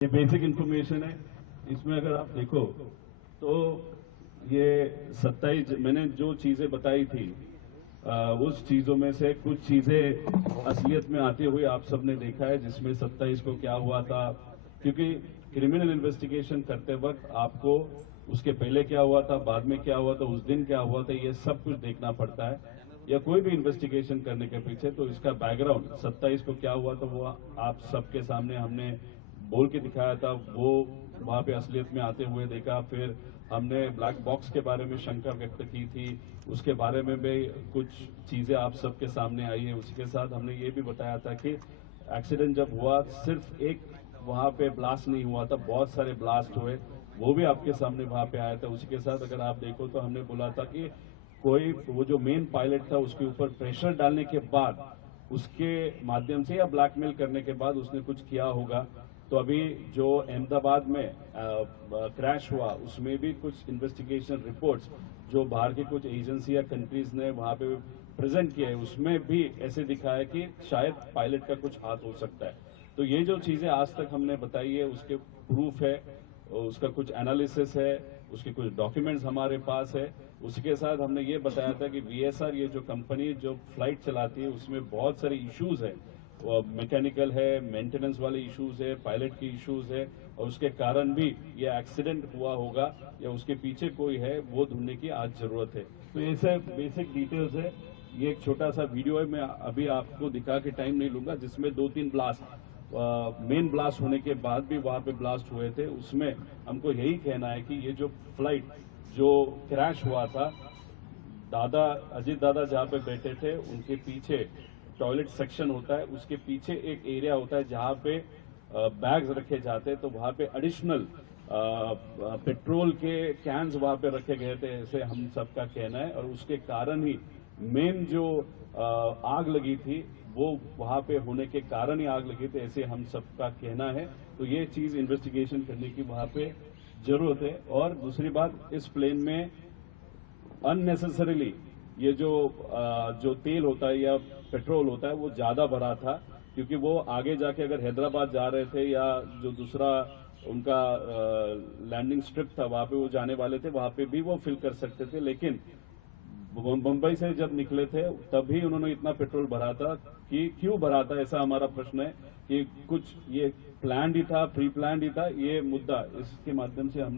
ये basic information है। इसमें अगर आप देखो तो ये 27 मैंने जो चीजें बताई थी उस चीजों में से कुछ चीजें असलियत में आते हुए आप सबने देखा है, जिसमें 27 को क्या हुआ था। क्योंकि क्रिमिनल इन्वेस्टिगेशन करते वक्त आपको उसके पहले क्या हुआ था, बाद में क्या हुआ था, उस दिन क्या हुआ था, ये सब कुछ देखना पड़ता है। या कोई भी इन्वेस्टिगेशन करने के पीछे तो इसका बैकग्राउंड 27 को क्या हुआ था वो आप सबके सामने हमने बोल के दिखाया था। वो वहां पे असलियत में आते हुए देखा। फिर हमने ब्लैक बॉक्स के बारे में शंका व्यक्त की थी, उसके बारे में भी कुछ चीजें आप सबके सामने आई है। उसके साथ हमने ये भी बताया था कि एक्सीडेंट जब हुआ सिर्फ एक वहां पे ब्लास्ट नहीं हुआ था, बहुत सारे ब्लास्ट हुए, वो भी आपके सामने वहां पे आया था। उसके साथ अगर आप देखो तो हमने बोला था कि कोई वो जो मेन पायलट था उसके ऊपर प्रेशर डालने के बाद, उसके माध्यम से या ब्लैकमेल करने के बाद उसने कुछ किया होगा। तो अभी जो अहमदाबाद में क्रैश हुआ उसमें भी कुछ इन्वेस्टिगेशन रिपोर्ट्स जो बाहर की कुछ एजेंसी या कंट्रीज ने वहां पे प्रेजेंट किया है, उसमें भी ऐसे दिखा है कि शायद पायलट का कुछ हाथ हो सकता है। तो ये जो चीजें आज तक हमने बताई है उसके प्रूफ है, उसका कुछ एनालिसिस है, उसके कुछ डॉक्यूमेंट्स हमारे पास है। उसके साथ हमने ये बताया था कि वीएसआर ये जो कंपनी जो फ्लाइट चलाती है उसमें बहुत सारे इश्यूज है, मैकेनिकल है, मेंटेनेंस वाले इश्यूज है, पायलट के इश्यूज है, और उसके कारण भी ये एक्सीडेंट हुआ होगा या उसके पीछे कोई है वो ढूंढने की आज जरूरत है। तो ये सब बेसिक डिटेल्स है। ये एक छोटा सा वीडियो है, मैं अभी आपको दिखा के टाइम नहीं लूंगा, जिसमें 2-3 ब्लास्ट मेन ब्लास्ट होने के बाद भी वहां पे ब्लास्ट हुए थे। उसमें हमको यही कहना है कि ये जो फ्लाइट जो क्रैश हुआ था, दादा अजीत दादा जहां पे बैठे थे उनके पीछे टॉयलेट सेक्शन होता है, उसके पीछे एक एरिया होता है जहां पे बैग्स रखे जाते हैं। तो वहां पे एडिशनल पेट्रोल के कैंस वहां पे रखे गए थे, ऐसे हम सबका कहना है। और उसके कारण ही मेन जो आग लगी थी वो वहां पे होने के कारण ही आग लगी थी, ऐसे हम सबका कहना है। तो ये चीज इन्वेस्टिगेशन करने की वहां पे जरूरत है। और दूसरी बात, इस प्लेन में अननेसेसरीली ये जो तेल होता है या पेट्रोल होता है वो ज्यादा भरा था, क्योंकि वो आगे जाके अगर हैदराबाद जा रहे थे या जो दूसरा उनका लैंडिंग स्ट्रिप था वहां पे वो जाने वाले थे, वहां पे भी वो फिल कर सकते थे। लेकिन मुंबई से जब निकले थे तभी उन्होंने इतना पेट्रोल भरा था। कि क्यों भरा था, ऐसा हमारा प्रश्न है। कि कुछ ये प्लान ही था, प्री प्लान ही था, ये मुद्दा इसके माध्यम से हम